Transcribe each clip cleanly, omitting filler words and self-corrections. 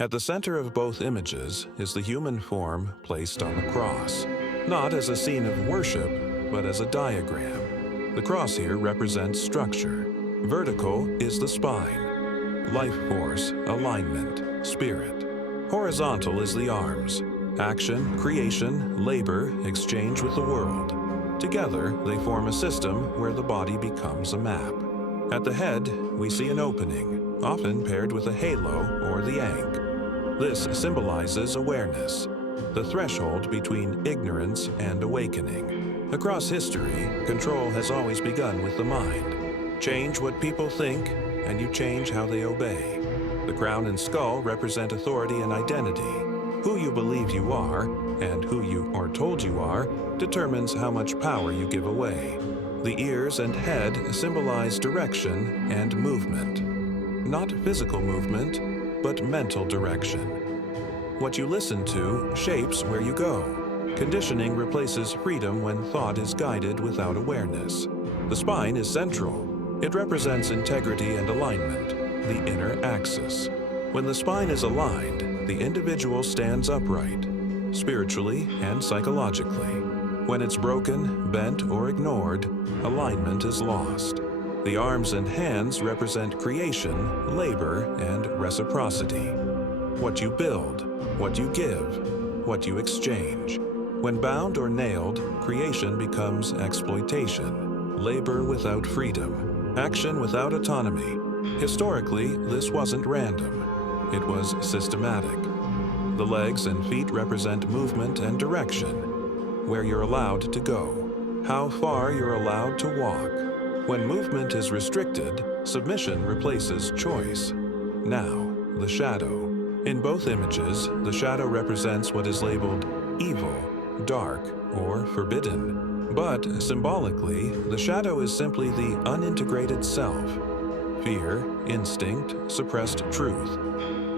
At the center of both images is the human form placed on the cross, not as a scene of worship, but as a diagram. The cross here represents structure. Vertical is the spine, life force, alignment, spirit. Horizontal is the arms, action, creation, labor, exchange with the world. Together, they form a system where the body becomes a map. At the head, we see an opening, often paired with a halo or the ankh. This symbolizes awareness, the threshold between ignorance and awakening. Across history, control has always begun with the mind. Change what people think, and you change how they obey. The crown and skull represent authority and identity. Who you believe you are, and who you are told you are, determines how much power you give away. The ears and head symbolize direction and movement. Not physical movement, but mental direction. What you listen to shapes where you go. Conditioning replaces freedom when thought is guided without awareness. The spine is central. It represents integrity and alignment, the inner axis. When the spine is aligned, the individual stands upright, spiritually and psychologically. When it's broken, bent, or ignored, alignment is lost. The arms and hands represent creation, labor, and reciprocity. What you build, what you give, what you exchange. When bound or nailed, creation becomes exploitation, labor without freedom. Action without autonomy. Historically, this wasn't random. It was systematic. The legs and feet represent movement and direction, where you're allowed to go, how far you're allowed to walk. When movement is restricted, submission replaces choice. Now, the shadow. In both images, the shadow represents what is labeled evil, dark, or forbidden. But, symbolically, the shadow is simply the unintegrated self. Fear, instinct, suppressed truth.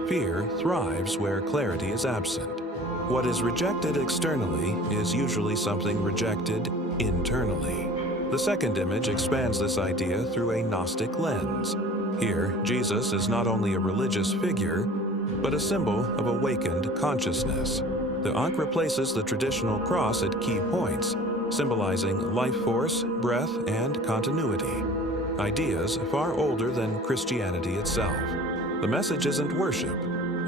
Fear thrives where clarity is absent. What is rejected externally is usually something rejected internally. The second image expands this idea through a Gnostic lens. Here, Jesus is not only a religious figure, but a symbol of awakened consciousness. The ankh replaces the traditional cross at key points, symbolizing life force, breath, and continuity. Ideas far older than Christianity itself. The message isn't worship,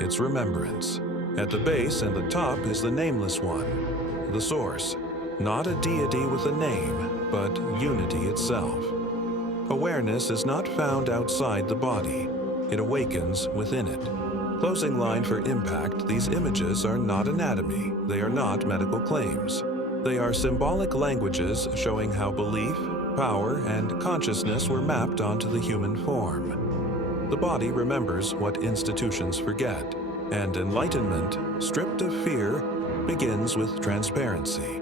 it's remembrance. At the base and the top is the nameless one, the source. Not a deity with a name, but unity itself. Awareness is not found outside the body, it awakens within it. Closing line for impact, these images are not anatomy, they are not medical claims. They are symbolic languages showing how belief, power, and consciousness were mapped onto the human form. The body remembers what institutions forget, and enlightenment, stripped of fear, begins with transparency.